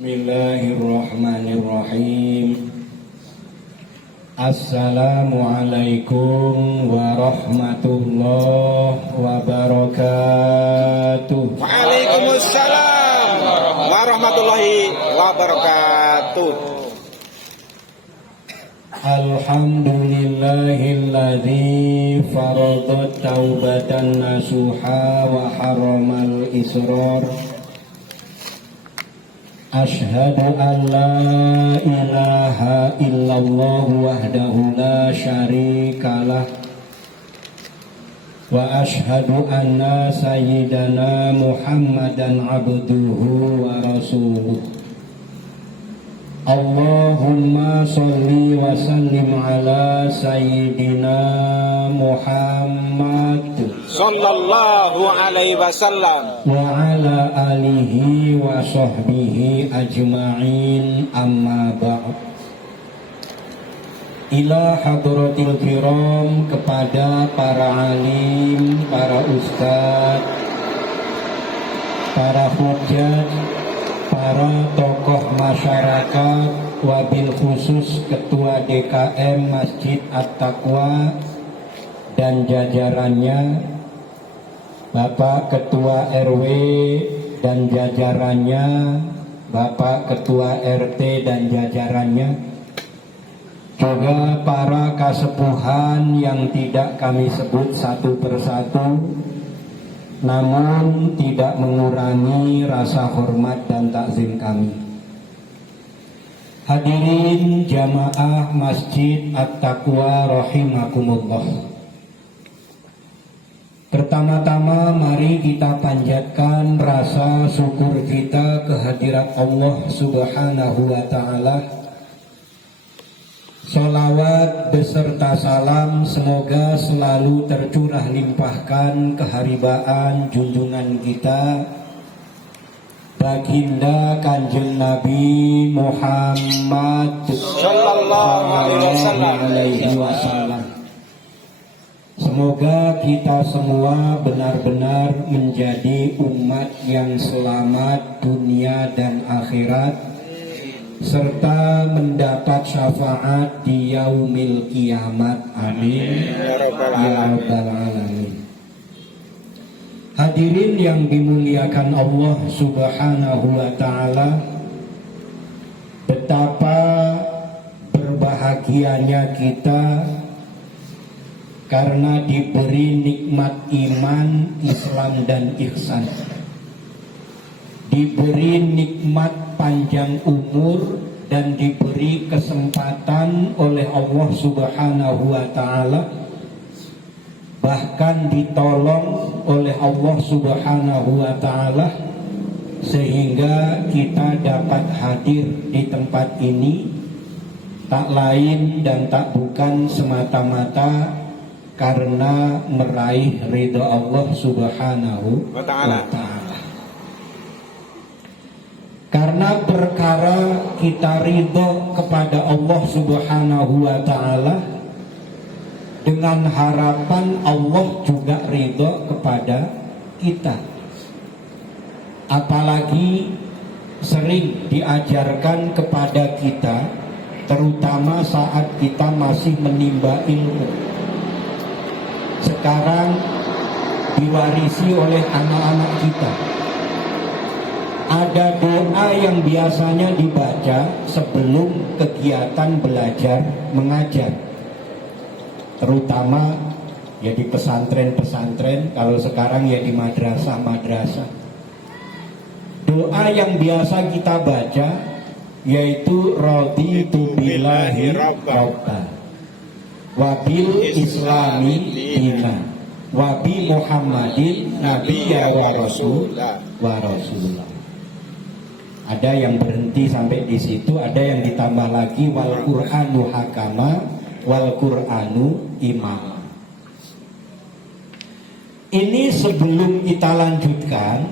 Bismillahirrahmanirrahim. Assalamualaikum warahmatullahi wabarakatuh. Waalaikumsalam warahmatullahi wabarakatuh. Alhamdulillahilladzi farada taubatan nasuha wa haramal israr. Ashhadu an la ilaha illallah wahdahu la syarikalah wa ashhadu anna sayyidana Muhammadan abduhu wa rasuluh. Allahumma sholli wa sallim ala sayyidina Muhammad Sallallahu alaihi wasallam wa ala alihi wa sahbihi ajma'in, amma ba'd. Ila hadratil kiram, kepada para alim, para ustadz, para hujjah, para tokoh masyarakat, wabil khusus Ketua DKM Masjid At-Taqwa dan jajarannya, Bapak Ketua RW dan jajarannya, Bapak Ketua RT dan jajarannya, juga para kasepuhan yang tidak kami sebut satu persatu, namun tidak mengurangi rasa hormat dan takzim kami. Hadirin jamaah Masjid At-Taqwa rahimakumullah. Pertama-tama mari kita panjatkan rasa syukur kita kehadirat Allah Subhanahu wa Ta'ala. Sholawat beserta salam semoga selalu tercurah limpahkan keharibaan junjungan kita Baginda Kanjeng Nabi Muhammad Sallallahu alaihi wasallam. Semoga kita semua benar-benar menjadi umat yang selamat dunia dan akhirat, serta mendapat syafaat di yaumil kiamat. Amin ya rabbal alamin. Hadirin yang dimuliakan Allah Subhanahu wa Ta'ala, betapa berbahagianya kita karena diberi nikmat iman, Islam dan ihsan, diberi nikmat panjang umur, dan diberi kesempatan oleh Allah Subhanahu wa Ta'ala, bahkan ditolong oleh Allah Subhanahu wa Ta'ala, sehingga kita dapat hadir di tempat ini, tak lain dan tak bukan semata-mata karena meraih ridha Allah Subhanahu wa Ta'ala. Karena perkara kita ridho kepada Allah Subhanahu wa Ta'ala, dengan harapan Allah juga ridho kepada kita. Apalagi sering diajarkan kepada kita, terutama saat kita masih menimba ilmu. Sekarang diwarisi oleh anak-anak kita. Ada doa yang biasanya dibaca sebelum kegiatan belajar mengajar, terutama ya di pesantren-pesantren, kalau sekarang ya di madrasah-madrasah. Doa yang biasa kita baca yaitu raditu billahi rabban wabil islami dina wabi Muhammadin nabiyya wa rasulullah. Ada yang berhenti sampai di situ, ada yang ditambah lagi wal Qur'anu hakama wal Qur'anu imam. Ini sebelum kita lanjutkan,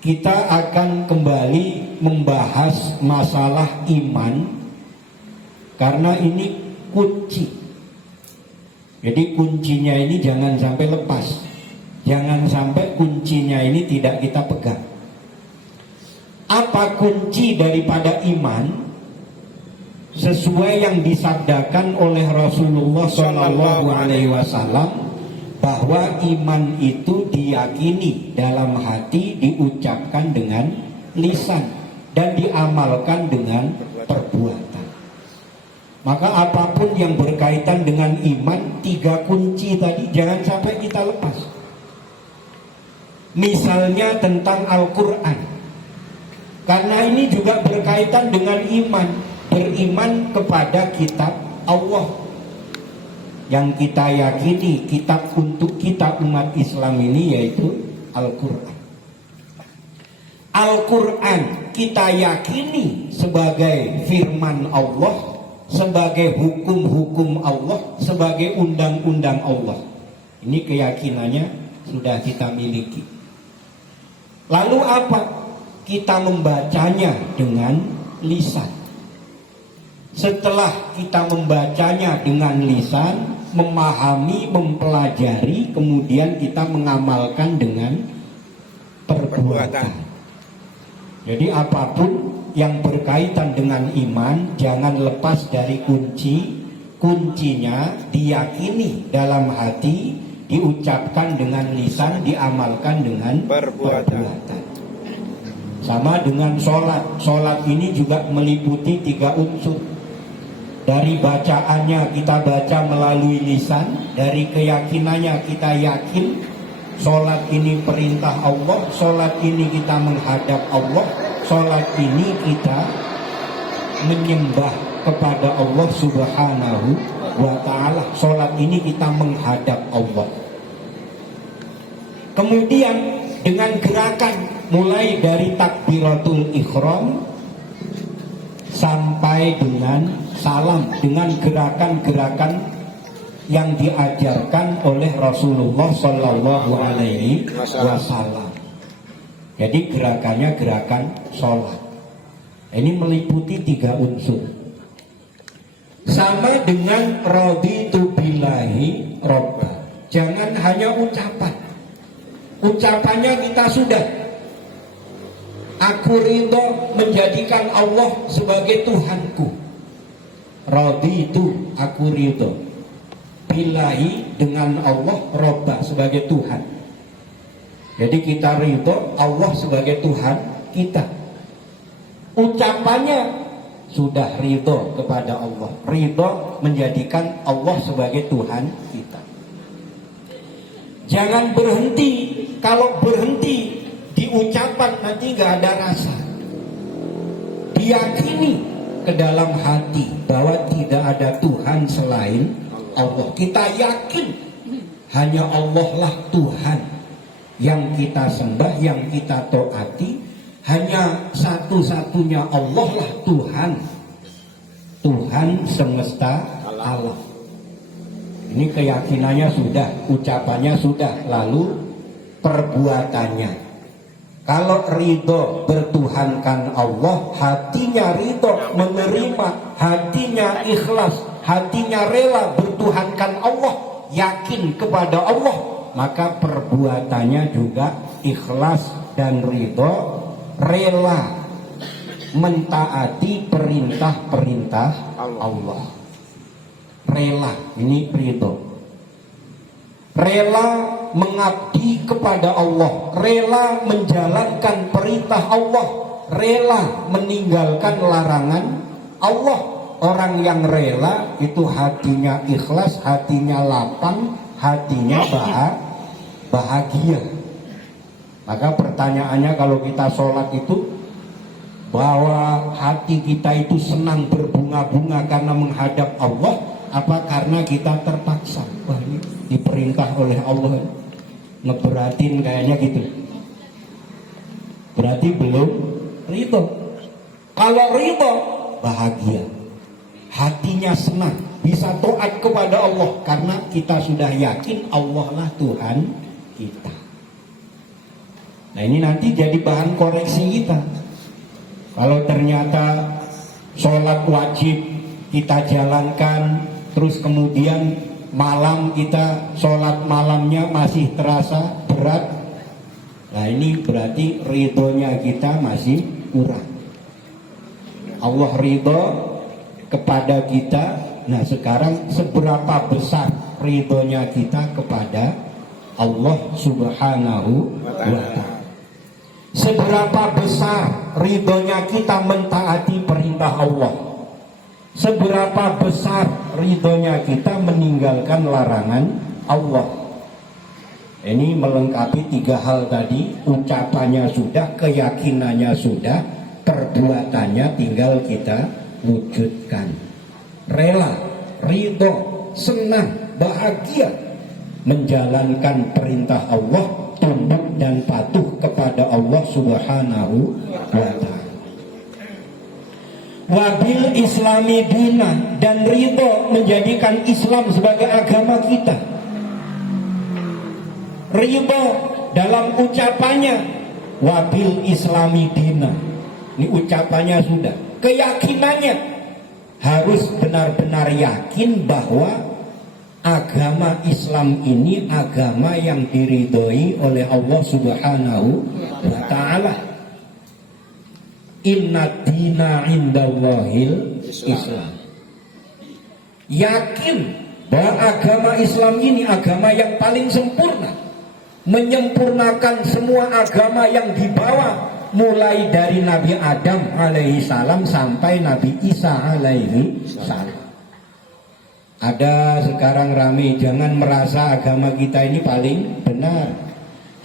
kita akan kembali membahas masalah iman, karena ini kunci. Jadi kuncinya ini jangan sampai lepas, jangan sampai kuncinya ini tidak kita pegang. Apa kunci daripada iman? Sesuai yang disabdakan oleh Rasulullah SAW, bahwa iman itu diyakini dalam hati, diucapkan dengan lisan, dan diamalkan dengan perbuatan. Maka apapun yang berkaitan dengan iman, 3 kunci tadi jangan sampai kita lepas. Misalnya tentang Al-Quran, karena ini juga berkaitan dengan iman. Beriman kepada kitab Allah yang kita yakini, kitab untuk kita umat Islam ini, yaitu Al-Quran. Al-Quran kita yakini sebagai firman Allah, sebagai hukum-hukum Allah, sebagai undang-undang Allah. Ini keyakinannya sudah kita miliki. Lalu apa? Kita membacanya dengan lisan. Setelah kita membacanya dengan lisan, memahami, mempelajari, kemudian kita mengamalkan dengan perbuatan. Jadi apapun yang berkaitan dengan iman, jangan lepas dari kuncinya diyakini dalam hati, diucapkan dengan lisan, diamalkan dengan perbuatan. Sama dengan sholat ini juga meliputi 3 unsur. Dari bacaannya kita baca melalui lisan, dari keyakinannya kita yakin sholat ini perintah Allah, sholat ini kita menghadap Allah, sholat ini kita menyembah kepada Allah Subhanahu wa ta'ala, sholat ini kita menghadap Allah. Kemudian dengan gerakan mulai dari takbiratul ihram sampai dengan salam, dengan gerakan-gerakan yang diajarkan oleh Rasulullah Sallallahu Alaihi Wasallam. Jadi gerakannya gerakan sholat. Ini meliputi 3 unsur. Sama dengan raditu billahi robba. Jangan hanya ucapan. Ucapannya kita sudah, aku ridho menjadikan Allah sebagai Tuhanku. Raditu, aku ridho. Billahi, dengan Allah, robba, sebagai Tuhan. Jadi kita ridho Allah sebagai Tuhan kita. Ucapannya sudah ridho kepada Allah, ridho menjadikan Allah sebagai Tuhan kita. Jangan berhenti. Kalau berhenti di ucapan, nanti gak ada rasa. Diyakini ke dalam hati bahwa tidak ada Tuhan selain Allah. Kita yakin hanya Allah lah Tuhan yang kita sembah, yang kita taati. Hanya satu-satunya Allah lah Tuhan, Tuhan semesta alam. Ini keyakinannya sudah, ucapannya sudah, lalu perbuatannya. Kalau ridho bertuhankan Allah, hatinya ridho menerima, hatinya ikhlas, hatinya rela bertuhankan Allah, yakin kepada Allah, maka perbuatannya juga ikhlas dan ridho, rela mentaati perintah-perintah Allah. Rela, ini ridho. Rela mengabdi kepada Allah, rela menjalankan perintah Allah, rela meninggalkan larangan Allah. Orang yang rela itu hatinya ikhlas, hatinya lapang, hatinya bahagia. Maka pertanyaannya, kalau kita sholat itu bahwa hati kita itu senang berbunga-bunga karena menghadap Allah, apa karena kita terpaksa? Wah, ini diperintah oleh Allah, ngeberatin kayaknya gitu. Berarti belum ridho. Kalau ridho, bahagia, hatinya senang, bisa taat kepada Allah karena kita sudah yakin Allah lah Tuhan kita. Nah, ini nanti jadi bahan koreksi kita. Kalau ternyata sholat wajib kita jalankan, terus kemudian malam kita sholat malamnya masih terasa berat, nah ini berarti ridhonya kita masih kurang. Allah ridho kepada kita. Nah sekarang seberapa besar ridhonya kita kepada Allah Subhanahu wa ta'ala? Seberapa besar ridhonya kita mentaati perintah Allah? Seberapa besar ridhonya kita meninggalkan larangan Allah? Ini melengkapi 3 hal tadi. Ucapannya sudah, keyakinannya sudah, perbuatannya tinggal kita wujudkan. Rela, ridho, senang, bahagia menjalankan perintah Allah, tunduk dan patuh kepada Allah Subhanahu wa ta'ala. Wabil islami dina, dan ridho menjadikan Islam sebagai agama kita. Ridho dalam ucapannya, wabil islami dina, ini ucapannya sudah. Keyakinannya harus benar-benar yakin bahwa agama Islam ini agama yang diridhoi oleh Allah Subhanahu wa ta'ala. Inna dina indallahil Islam. Yakin bahwa agama Islam ini agama yang paling sempurna, menyempurnakan semua agama yang dibawa mulai dari Nabi Adam alaihi salam sampai Nabi Isa alaihi salam. Ada sekarang rame, jangan merasa agama kita ini paling benar,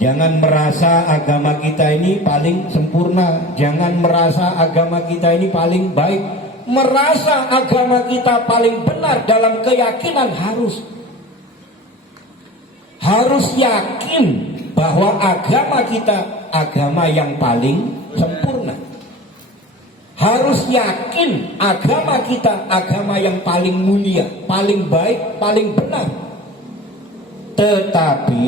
jangan merasa agama kita ini paling sempurna, jangan merasa agama kita ini paling baik. Merasa agama kita paling benar dalam keyakinan harus yakin bahwa agama kita agama yang paling sempurna. Harus yakin agama kita agama yang paling mulia, paling baik, paling benar. Tetapi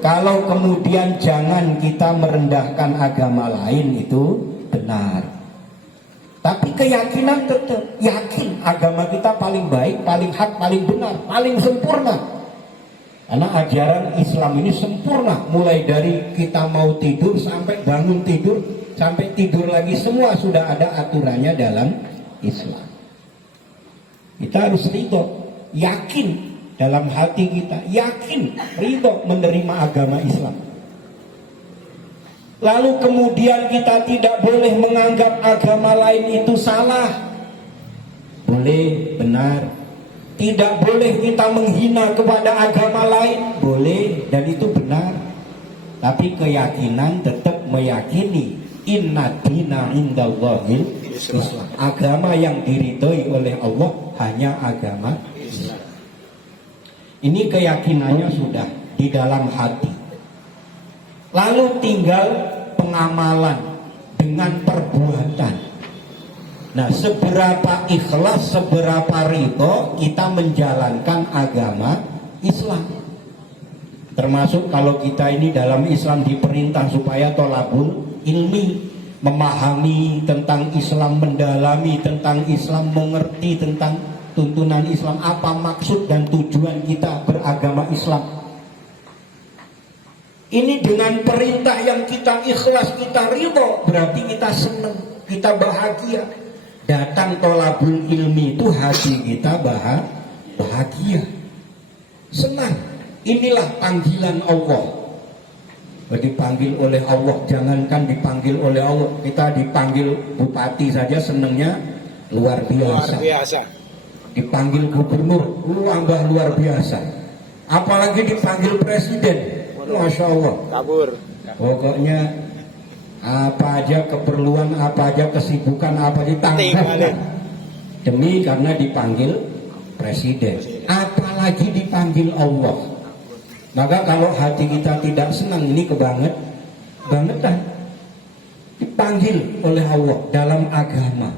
kalau kemudian jangan kita merendahkan agama lain, itu benar. Tapi keyakinan tetap yakin agama kita paling baik, paling hak, paling benar, paling sempurna. Karena ajaran Islam ini sempurna, mulai dari kita mau tidur sampai bangun tidur, sampai tidur lagi, semua sudah ada aturannya dalam Islam. Kita harus ridho, yakin dalam hati kita, yakin ridho menerima agama Islam. Lalu kemudian kita tidak boleh menganggap agama lain itu salah. Boleh, benar. Tidak boleh kita menghina kepada agama lain, boleh, dan itu benar. Tapi keyakinan tetap meyakini inna dina indallahil Islam. Agama yang diridhoi oleh Allah hanya agama Islam. Ini keyakinannya sudah di dalam hati. Lalu tinggal pengamalan dengan perbuatan. Nah, seberapa ikhlas, seberapa ridho kita menjalankan agama Islam. Termasuk kalau kita ini dalam Islam diperintah supaya tolabul ilmi, memahami tentang Islam, mendalami tentang Islam, mengerti tentang tuntunan Islam, apa maksud dan tujuan kita beragama Islam. Ini dengan perintah yang kita ikhlas, kita ridho, berarti kita senang, kita bahagia. Datang tolabul ilmi itu hati kita bahagia, senang. Inilah panggilan Allah. Dipanggil oleh Allah, jangankan dipanggil oleh Allah, kita dipanggil bupati saja senangnya luar biasa. Dipanggil gubernur, luar biasa. Apalagi dipanggil presiden, Masya Allah. Kabur. Pokoknya apa aja keperluan, apa aja kesibukan, apa ditanggung demi karena dipanggil presiden. Apalagi dipanggil Allah. Maka kalau hati kita tidak senang, ini kebangetan. Dipanggil oleh Allah dalam agama.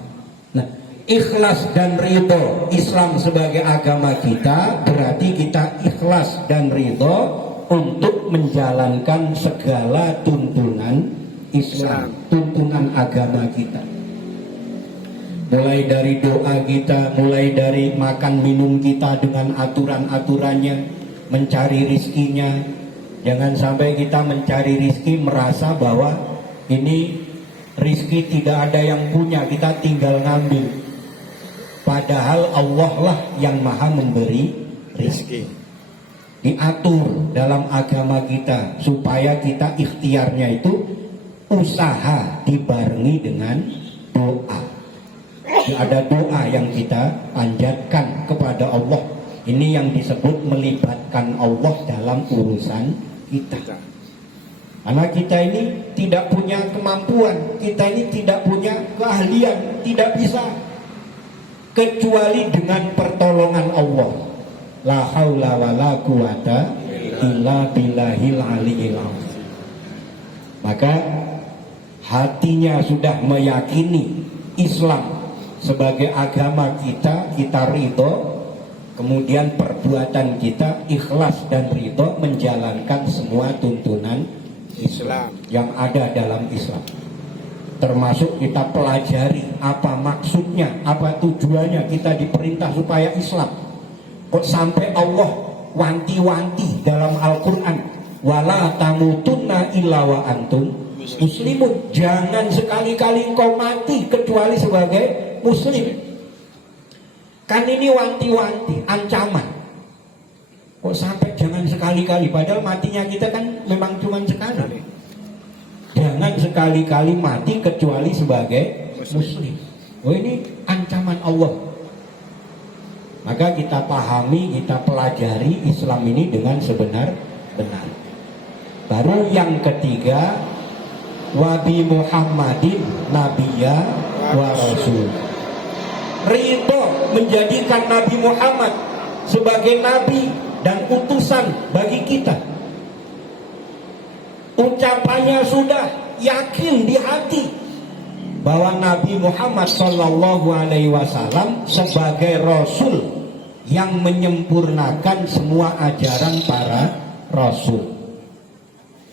Nah, ikhlas dan ridho Islam sebagai agama kita, berarti kita ikhlas dan ridho untuk menjalankan segala tuntunan Islam, tuntunan agama kita. Mulai dari doa kita, mulai dari makan minum kita dengan aturan-aturannya, mencari rizkinya. Jangan sampai kita mencari rizki merasa bahwa ini rizki tidak ada yang punya, kita tinggal ngambil. Padahal Allah lah yang maha memberi rizki. Diatur dalam agama kita supaya kita ikhtiarnya itu usaha dibarengi dengan doa. Ada doa yang kita panjatkan kepada Allah. Ini yang disebut melibatkan Allah dalam urusan kita. Karena kita ini tidak punya kemampuan, kita ini tidak punya keahlian, tidak bisa kecuali dengan pertolongan Allah. La haula wala quwata illa billahil aliyil azim. Maka hatinya sudah meyakini Islam sebagai agama kita, kita ridho. Kemudian perbuatan kita ikhlas dan ridho menjalankan semua tuntunan Islam yang ada dalam Islam. Termasuk kita pelajari apa maksudnya, apa tujuannya kita diperintah supaya Islam. Kok sampai Allah wanti-wanti dalam Al-Quran, wala tamutunna illa wa antum muslimun. Jangan sekali-kali engkau mati kecuali sebagai muslim. Kan ini wanti-wanti, ancaman. Kok sampai jangan sekali-kali, padahal matinya kita kan memang cuma sekali. Jangan sekali-kali mati kecuali sebagai muslim. Oh, ini ancaman Allah. Maka kita pahami, kita pelajari Islam ini dengan sebenar-benar. Baru yang ketiga, wabi Muhammadin nabiyya wa rasul. Ridho menjadikan Nabi Muhammad sebagai nabi dan utusan bagi kita. Ucapannya sudah yakin di hati bahwa Nabi Muhammad SAW sebagai Rasul yang menyempurnakan semua ajaran para Rasul.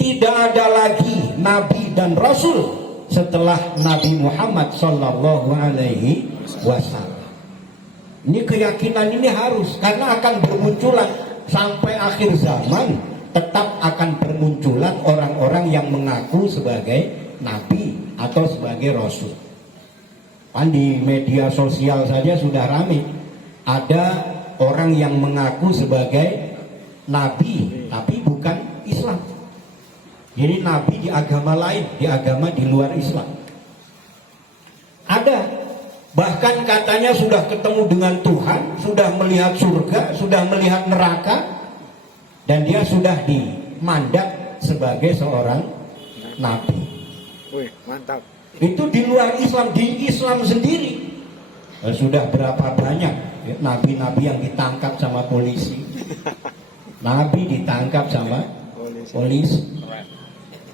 Tidak ada lagi Nabi dan Rasul setelah Nabi Muhammad SAW. Ini keyakinan ini harus, karena akan bermunculan sampai akhir zaman, tetap akan bermunculan orang-orang yang mengaku sebagai Nabi atau sebagai Rasul. Kan di media sosial saja sudah ramai. Ada orang yang mengaku sebagai Nabi tapi bukan Islam. Jadi Nabi di agama lain, di agama di luar Islam. Ada. Bahkan katanya sudah ketemu dengan Tuhan, sudah melihat surga, sudah melihat neraka, dan dia sudah dimandat sebagai seorang Nabi. Wih, mantap. Itu di luar Islam, di Islam sendiri. Sudah berapa banyak nabi-nabi yang ditangkap sama polisi. Nabi ditangkap sama polisi.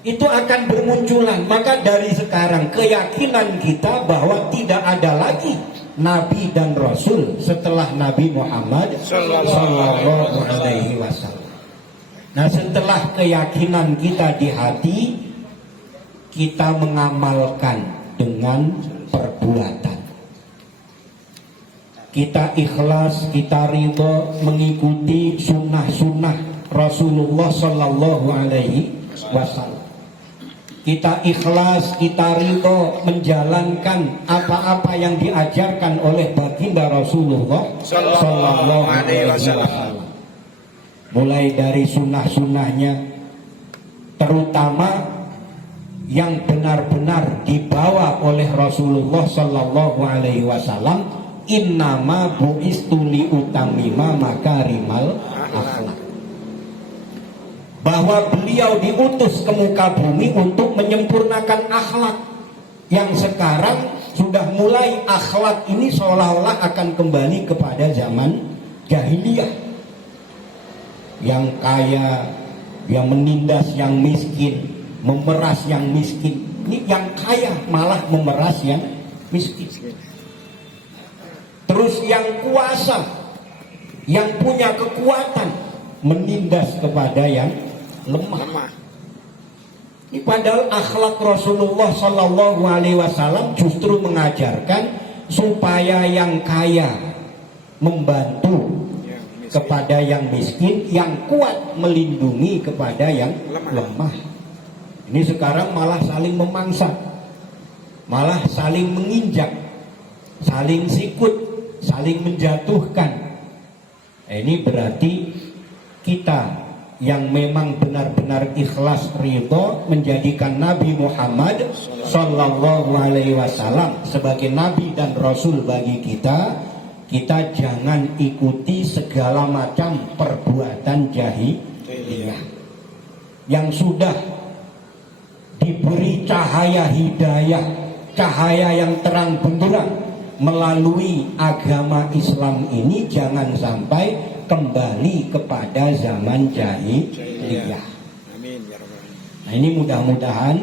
Itu akan bermunculan. Maka dari sekarang keyakinan kita bahwa tidak ada lagi Nabi dan Rasul setelah Nabi Muhammad Sallallahu Alaihi Wasallam. Nah, setelah keyakinan kita di hati, kita mengamalkan dengan perbuatan. Kita ikhlas, kita ridho mengikuti sunnah-sunnah Rasulullah Sallallahu Alaihi Wasallam. Kita ikhlas, kita ridho menjalankan apa-apa yang diajarkan oleh baginda Rasulullah Sallallahu Alaihi Wasallam. Mulai dari sunnah-sunnahnya, terutama yang benar-benar dibawa oleh Rasulullah Sallallahu Alaihi Wasallam, innama bu'istu liutamima makarimal akhlak. Bahwa beliau diutus ke muka bumi untuk menyempurnakan akhlak. Yang sekarang sudah mulai akhlak ini seolah-olah akan kembali kepada zaman jahiliyah. Yang kaya, yang menindas yang miskin, memeras yang miskin. Ini yang kaya malah memeras yang miskin. Terus yang kuasa, yang punya kekuatan, menindas kepada yang lemah. Ini padahal akhlak Rasulullah Sallallahu Alaihi Wasallam justru mengajarkan supaya yang kaya membantu kepada yang miskin, yang kuat melindungi kepada yang lemah. Ini sekarang malah saling memangsa. malah saling menginjak, saling sikut, saling menjatuhkan. Ini berarti kita yang memang benar-benar ikhlas ridho menjadikan Nabi Muhammad Sallallahu Alaihi Wasallam sebagai Nabi dan Rasul bagi kita, kita jangan ikuti segala macam perbuatan jahiliyah yang sudah diberi cahaya hidayah, cahaya yang terang benderang melalui agama Islam ini. Jangan sampai kembali kepada zaman jahiliyah. Nah, ini mudah-mudahan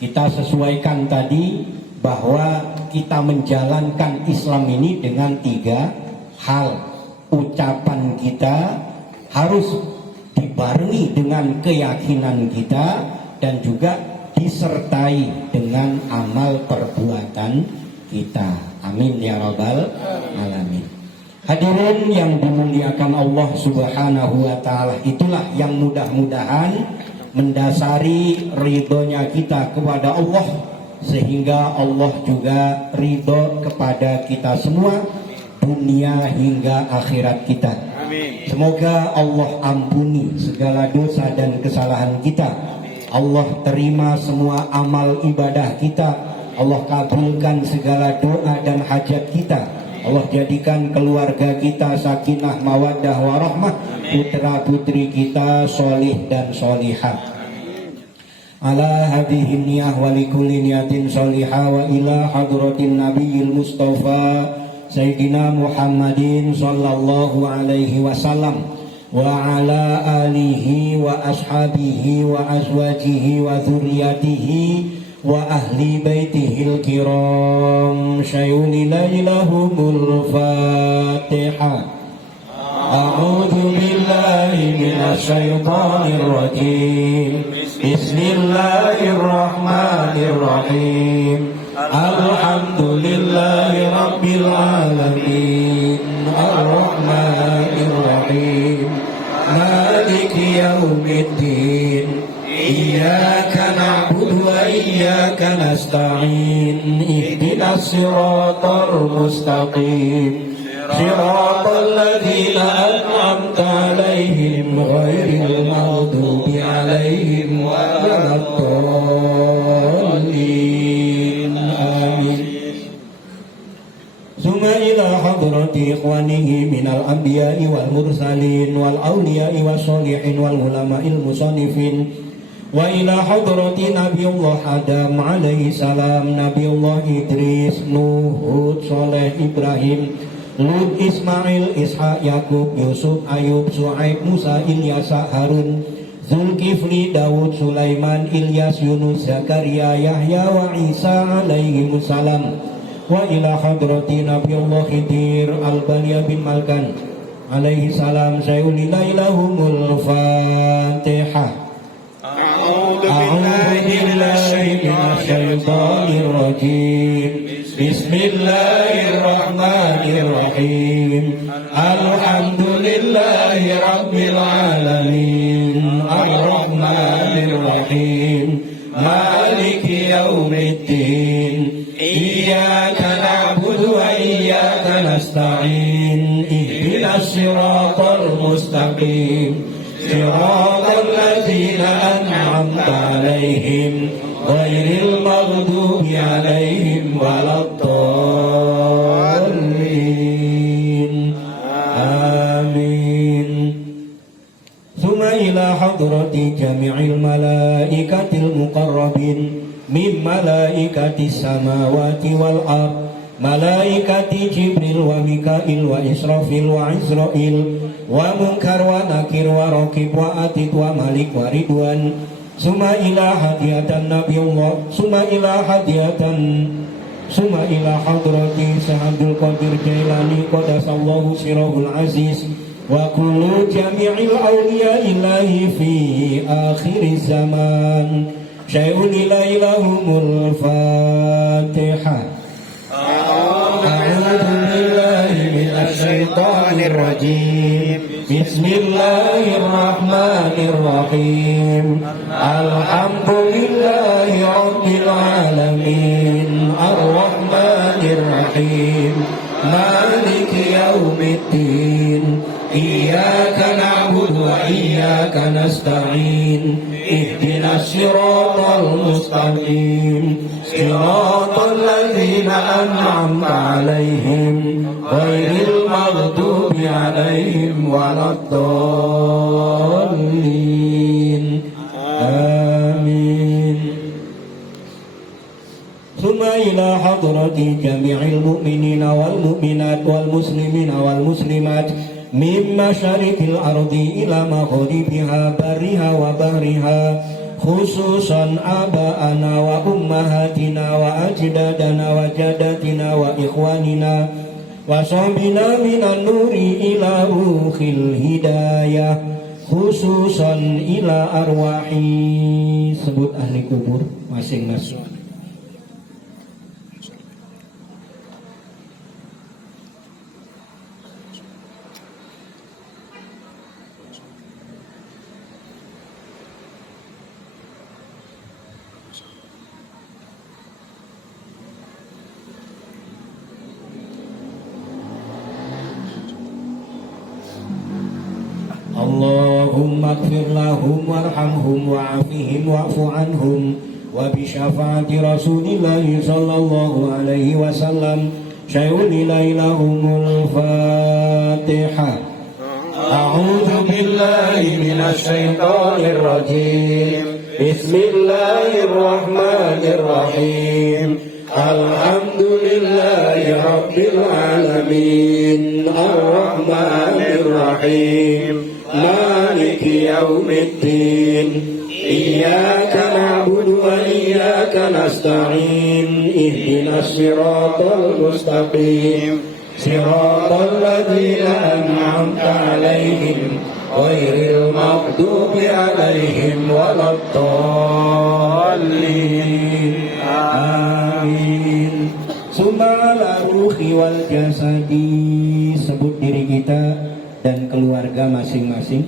kita sesuaikan tadi bahwa kita menjalankan Islam ini dengan 3 hal. Ucapan kita harus dibarengi dengan keyakinan kita dan juga disertai dengan amal perbuatan kita. Amin ya rabbal alamin. Hadirin yang dimuliakan Allah Subhanahu wa taala, itulah yang mudah-mudahan mendasari ridhonya kita kepada Allah, sehingga Allah juga ridho kepada kita semua, dunia hingga akhirat kita. Amin. Semoga Allah ampuni segala dosa dan kesalahan kita. Allah terima semua amal ibadah kita. Allah kabulkan segala doa dan hajat kita. Allah jadikan keluarga kita sakinah mawaddah warahmah, putra putri kita solih dan solihah. Ala hadhihi niyah wa likulli niyatin solihah wa ila hadratin nabiyil mustafa Sayyidina Muhammadin sallallahu alaihi wasallam wa ala alihi wa ashabihi wa azwajihi wa dhurriyyatihi wa ahli baitihil kiram syayuni lailahumul fatihah. A'udhu billahi minasy syaithanir rajim. Bismillahirrahmanirrahim. Alhamdulillahi rabbil alamin. Ar-rahmanir rahim. Maliki yaumiddin. Iyyaka na'budu wa iyyaka nasta'in. Ihdinas siratal mustaqim. Siratal ladzina an'amta 'alaihim ghairil maghdubi 'alaihim waladdallin. Amin. Summa ila hadrati ikhwanihi minal anbiya'i wal mursalin wal awliya'i was sholihin wal ulama'il musannifin. Wa ila hadrati Nabiullah Adam alaihi salam, Nabiullah Idris, Nuh, Hud, Saleh, Ibrahim, Lut, Ismail, Ishaq, Yakub, Yusuf, Ayub, Su'aib, Musa, Ilyas, Harun, Zulkifli, Daud, Sulaiman, Ilyas, Yunus, Zakaria, Yahya wa Isa alaihi salam. Wa ila hadrati Nabiullah Khidir Al-Baliya bin Malkan alaihi salam, sayulilahumul Fatihah. A'udzu billahi minasy syaithanir rajim. Bismillahirrahmanirrahim. Alhamdulillahi rabbil alamin. Ar-rahmanir rahim. Maliki yaumiddin. Iyyaka na'budu wa iyyaka nasta'in. Ihdinas siratal mustaqim. Siratal ladzina an'amta 'alaihim ghairil maghdubi 'alaihim waladdallin. Amin. Tsumma ila hadrati jami'il malaikatil muqarrabin min malaikatis samawati wal ardh, malaikati Jibril wa Mikail wa Israfil wa Israil wa Munkar wa Nakir wa Raqib wa Atid wa Malik wa Ridwan. Summa ila hadiyatan Nabiullah, summa ila hadrati Sahabul Qadir Jailani qadasallahu sirahul aziz wa kullu jami'il awliya ilahi fi akhiriz zaman. Syai'un ilaihumul Fatihah. A'udzu billahi minasy syaithanir rajim. Bismillahirrahmanirrahim. Alhamdulillahi rabbil alamin. Ar-Rahmanir Rahim Maliki Yaumiddin Iyyaka na'budu wa iyyaka nasta'in Ihdinas siratal mustaqim Siratal ladzina an'amta 'alaihim ghairil maghdubi 'alaihim waladdallin. Amin. Summa ila hadrati jami'il mu'minina wal mu'minat wal muslimina wal muslimat min masyariqil ardi ila maghribiha barriha wa bahriha khususan aba'ana wa ummahatina wa ajdadana wa jadatina wa ikhwanina wa sahbina minan nuri ila ruhil hidayah khususan ila arwahi. Sebut ahli kubur masing-masing. Allahumma ighfir lahum warhamhum wa'afihim wa'fu anhum wa bi syafaati Rasulillahi sallallahu alaihi wasallam syai'un ilaihumul Fatihah. A'udzu billahi minasy syaithanir rajim. Bismillahirrahmanirrahim. Alhamdulillahi rabbil alamin. Ar-Rahmanir Rahim. Maliki yaumiddin Iyyaka na'budu wa iyyaka nasta'in Ihdinas siratal mustaqim Siratal ladzina an'amta 'alaihim ghairil maghdubi 'alaihim waladdallin. Amin. Summa ala ruhi wal jasadi. Sebut diri kita dan keluarga masing-masing.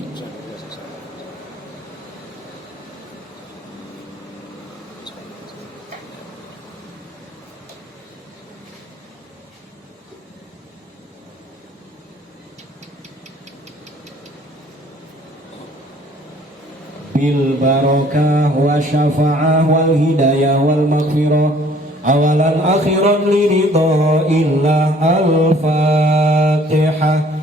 Bil barakah wa syafa'ah wal hidayah wal maghfirah awalan akhiran liridha illah al-Fatihah.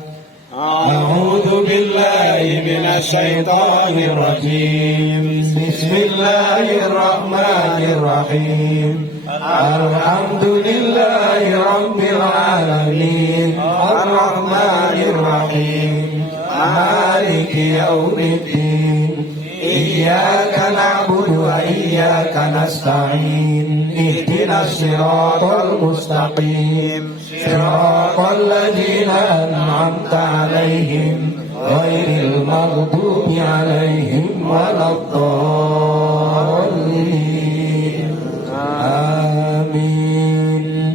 A'udzu billahi minasy syaithanir rajim. Bismillahirrahmanirrahim. Alhamdulillahi rabbil alamin. Ar-Rahmanir Rahim. Maliki yaumiddin. Iyyaka na'budu wa iyyaka nasta'in. Ihdinas siratal mustaqim. Siratal ladzina an'amta 'alaihim ghairil maghdubi 'alaihim waladdallin. Amin.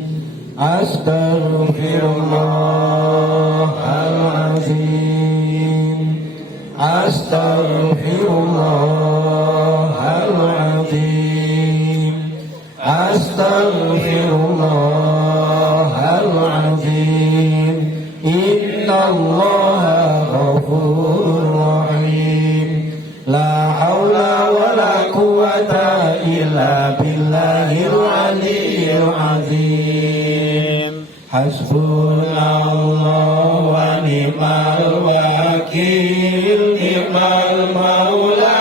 Astaghfirullahalazim. Astaghfirullahalazim. Astaghfirullahalazim. Innallaha ghafurur rahim. La haula wa la quwwata illa billahil aliyyil azim. Hasbunallahu wa ni'mal wakil. Ni'mal maula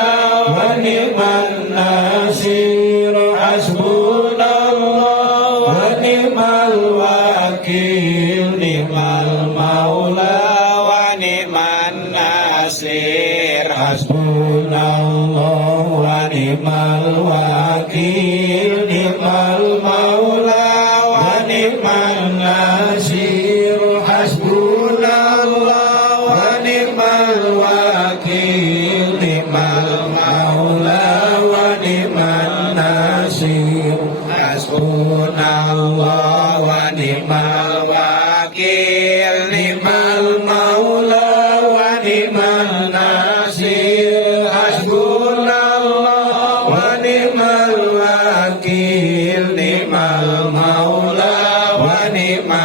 wa ni'man nasir. Hasbunallahu wa ni'mal wakil. Ni'mal maula wa ni'man nasir. Hasbunallahu wa ni'mal wakil. Ni'mal maula wa ni'man nasir. Hasbunallahu wa ni'mal wakil. Ni'mal maula wa ni'man nasir. Hasbunallahu wa ni'mal wakil. Ni'mal maula wa ni'man nasir. Hasbunallahu wa ni'mal wakil. Ni'mal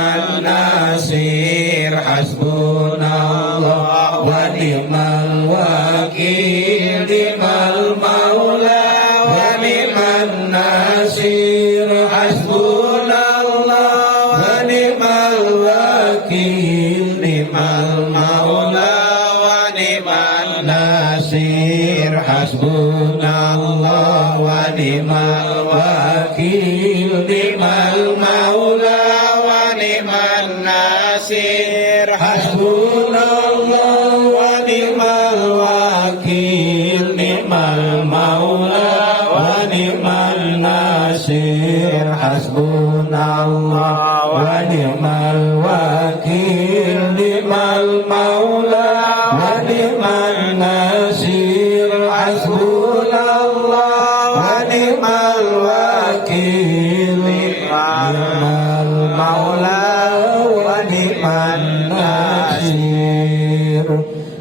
ni'man nasir, hasbunallah wa ni'mal wakil, ni'mal maula wa ni'man nasir, hasbunallah wa ni'mal wakil, ni'mal maula wa ni'man nasir, hasbunallah wa ni'mal wakil, ni'mal maula wa ni'man nasir, hasbunallah wa ni'mal wakil, ni'mal maula wa ni'man nasir, hasbunallah wa ni'mal wakil, ni'mal maula wa ni'man nasir, hasbunallah wa ni'mal wakil, ni'mal maula wa ni'man nasir.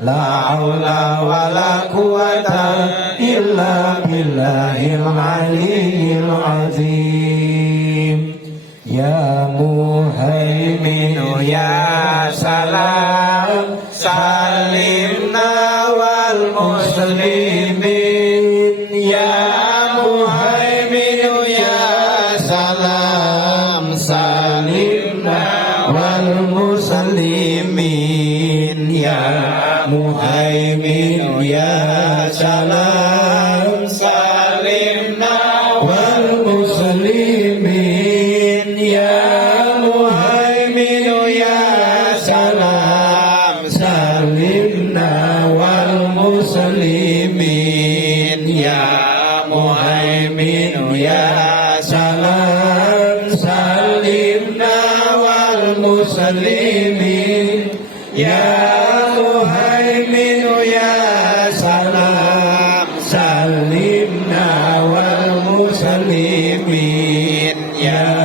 La haula wa la quwata illa billahil aliyyil azim. Ya muhaiminu ya salam, salimna wal muslimin. Ya muhaiminu ya salam, salimna wal muslimin. Ya muhaimin ya salam, salimna wal muslimin. Ya muhaimin ya salam, salimna wal muslimin. Ya muhaimin ya salam, salimna wal muslimin. Ya muhaimin ya salam, salimna wal muslimin. Ya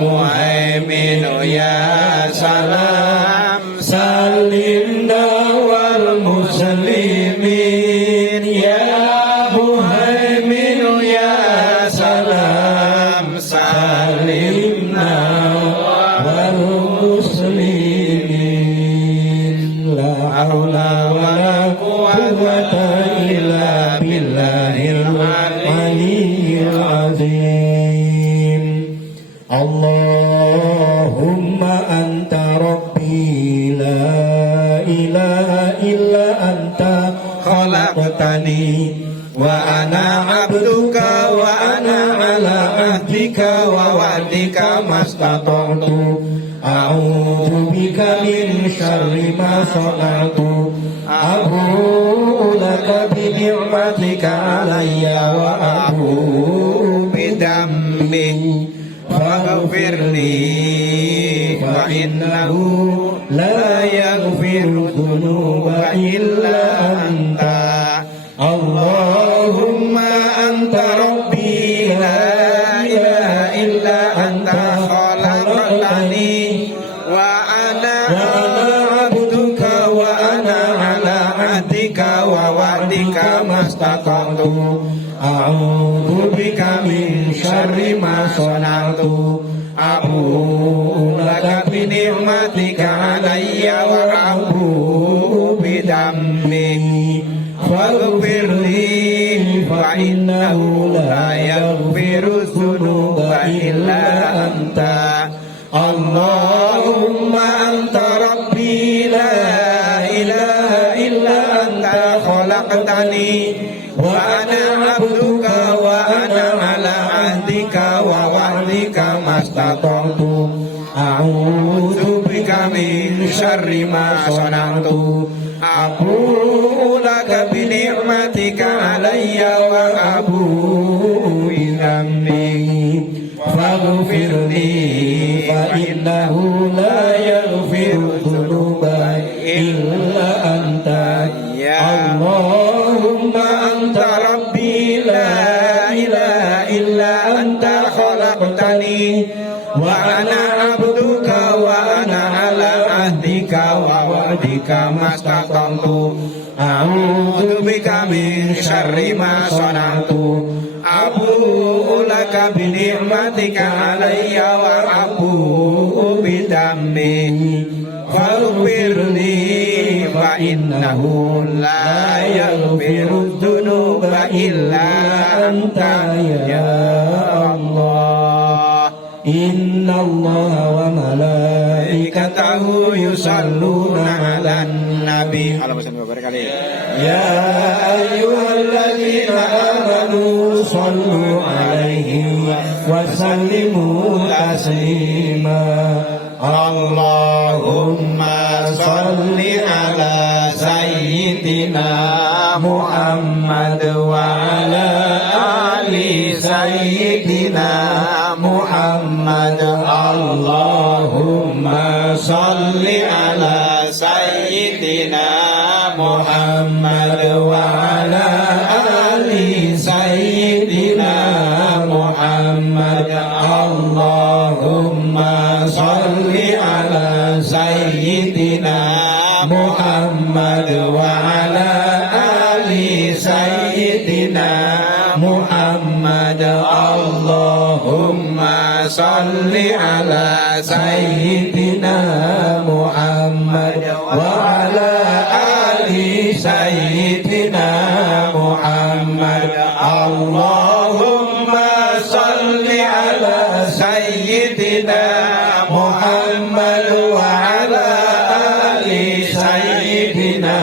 muhaimin ya salam, salimna wal muslimin. Ya muhaimin ya salam, salimna wal muslimin. La haula wa la quwwata illa billahil aliyyil azim. Allahumma anta rabbi la ilaha illa anta khalaqtani wa ana abduka wa ana ala ahdika wa wa'dika mastata'tu. A'udzu bika min syarri ma sana'tu. Abu'u laka bi ni'matika alayya wa abu'u bi dhanbi faghfirli fa innahu la yaghfiru dhunuba illa anta. Allahumma anta rabbi la ilaha illa anta khalaqtani wa ana abduka wa ana ala ahdika wa wa'dika mastata'tu. A'udzu bika min syarri ma sana'tu. Abu'u laka bi ni'matika alayya wa abu'u bi dhanbi faghfirli fa innahu la yaghfiru dhunuba illa anta. Allahumma anta rabbi la ilaha illa anta khalaqtani wa ana abduka wa ana ala ahdika wa wa'dika mastata'tu. A'udzu bika min syarri ma sana'tu. Abu'u laka bi ni'matika alayya wa abu'u bi dhanbi faghfirli fa innahu la yaghfiru dhunuba illa anta. Allahumma anta rabbi la ilaha illa anta khalaqtani wa ana abduka wa ana ala ahdika wa wa'dika mastata'tu. A'udzu bika min syarri ma sana'tu. Abu'u laka bi ni'matika alayya wa abu'u bi dambi faghfirli fa innahu la yaghfiru dzunuba illa anta ya Allah. Inna Allah wa malaikatahu yusalluna ala nabi. Allahumma shalli wa barik alaihi. Ya ayyuhalladzina amanu sallu alaihi wa sallimu taslima. Allahumma salli ala sayyidina Muhammad wa ala ali sayyidina Muhammad. Allahumma salli ala sayyidina Muhammad wa ala ali sayyidina Muhammad. Allahumma salli ala sayyidina Muhammad wa ala ali sayyidina Muhammad. Allahumma salli ala sayyidina Muhammad wa ala ali sayyidina Muhammad. Allahumma salli ala sayyidina Muhammad wa ala ali sayyidina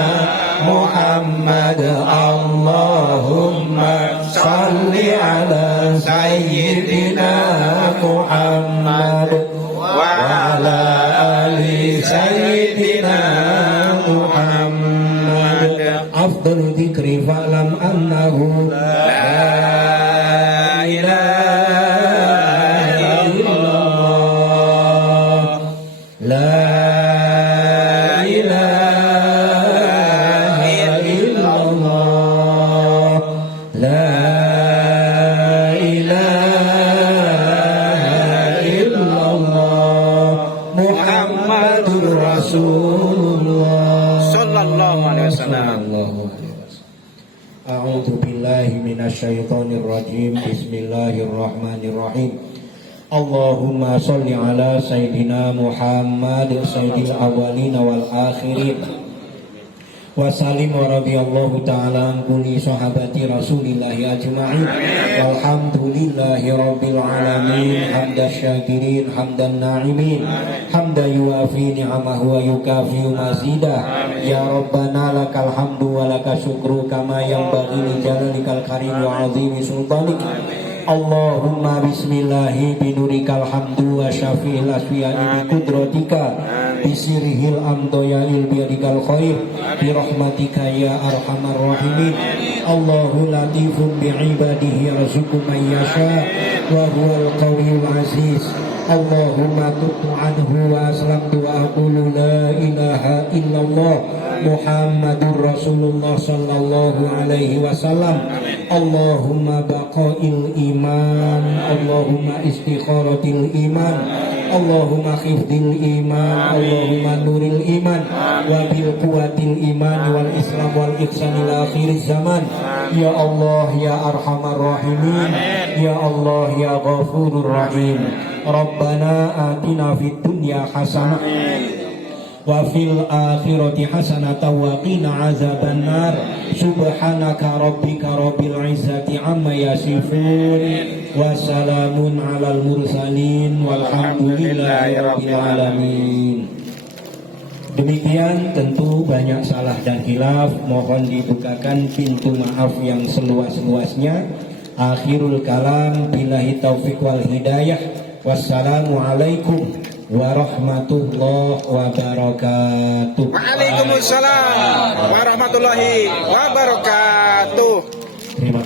Muhammad. Allahumma salli ala sayyidina Muhammad wa ala ali sayyidina Muhammad. Afdhalu dzikri fa'lam annahu la ilaha illallah. La ilaha illallah. La ilaha illallah. Muhammadur Rasulullah sallallahu alaihi wasallam. A'udzu billahi minasyaitonir rajim. Bismillahirrahmanirrahim. Allahumma sholli ala sayyidina Muhammad sayyidil awwalin wal akhirin. Wa salim wa radhiyallahu ta'ala an kulli sahabati Rasulillahi ajma'in. Walhamdulillahi rabbil alamin. Hamdan syakirin, hamdan na'imin, hamdan yuafi ni'amahu wa yukafi mazidah. Ya Rabbana lakal hamdu wa lakal syukru kama yanbaghi li jalalikal karim wa azimi sultanik. Allahumma bismillahi binurikal hamdu wa syafi'il asfiya'i bi kudratika bisirihil amdoyail biadikal khair birahmatika ya arhamar rahimin. Allahu latifun bi'ibadihi yarzuqu man yasha wa huwal qawiyul aziz. Allahumma tubtu anhu wa aslamtu wa aqulu la ilaha illallah Muhammadur Rasulullah sallallahu alaihi wasallam. Allahumma baqail iman, Allahumma istikharatil iman, Allahumma khifdil iman, Allahumma nuril iman, wa bil quwatil iman wal islam wal ihsan ila akhir zaman. Ya Allah ya arhamar rahimin, ya Allah ya ghafurur rahim. Rabbana atina fid dunya hasanah wa fil akhirati hasanatan wa qina azaban nar. Subhanaka rabbika rabbil izzati amma yasifun wa salamun alal mursalin walhamdulillahi rabbil alamin. Demikian, tentu banyak salah dan khilaf, mohon dibukakan pintu maaf yang seluas-luasnya. Akhirul kalam, billahi taufiq wal hidayah. Wassalamualaikum warahmatullahi wabarakatuh. Waalaikumsalam warahmatullahi wabarakatuh.